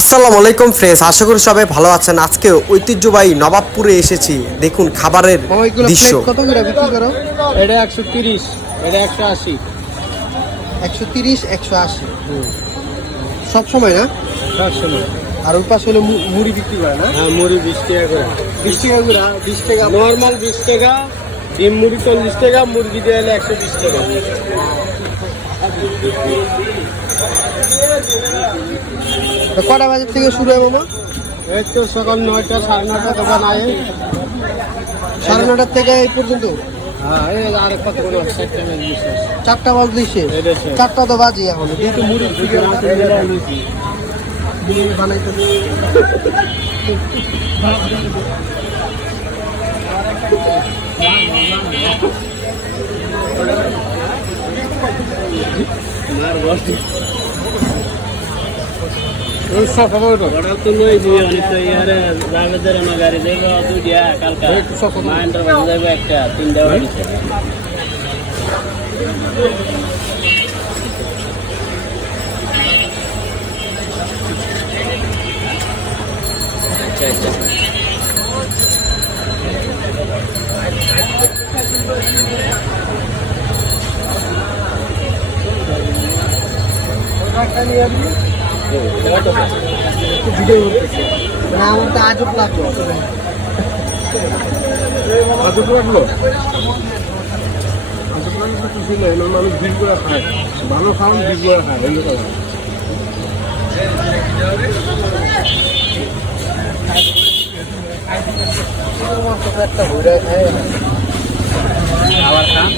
আসসালামু আলাইকুম ফ্রেন্ডস, আশা করি সবাই ভালো আছেন। আজকে ঐতিহ্যবাহী নবাবপুরে এসেছি। দেখুন খাবারের দৃশ্য। কত করে বিক্রি করো? এটা 130, এটা 180। 130, 180 সব সময় না? সবসময়। আর ওই পাশে হলো মুড়ি বিক্রি করে না? হ্যাঁ, মুড়ি 20 টাকা করে। 20 টাকা করে, 20 টাকা। নর্মাল 20 টাকা, ডিম মুড়ি 40 টাকা, মুরগি দিয়ে হলে 120 টাকা। তো কটা বাজার থেকে শুরু হয় মামা? এই তো সকাল 9টা 9:30 দোকান আয়। 9:30 থেকে এই পর্যন্ত? হ্যাঁ, এই আর কত করে 60 টাকা দিছে। 4টা বাজলিছে? এটা সে। 4টা তো বাজে এখন। দুটো মুড়ি বিক্রি বানাইতে ওটা তো নই দিয়ে অনেক তো ইয়ারে জাভেদের না গাড়ি দেবে দুইটা কালকা মাইন্ডার বাজে যাবে একটা তিনটা বাজে। ভিডিও করতেছে মানে আমার তো আজব লাগলো। মানুষ বিল করে খায়, ভালো খাওয়ান বিল করে খায়। একটা ঘুরে খায় আবার খান।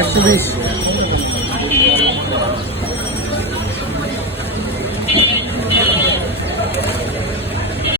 একশো 20।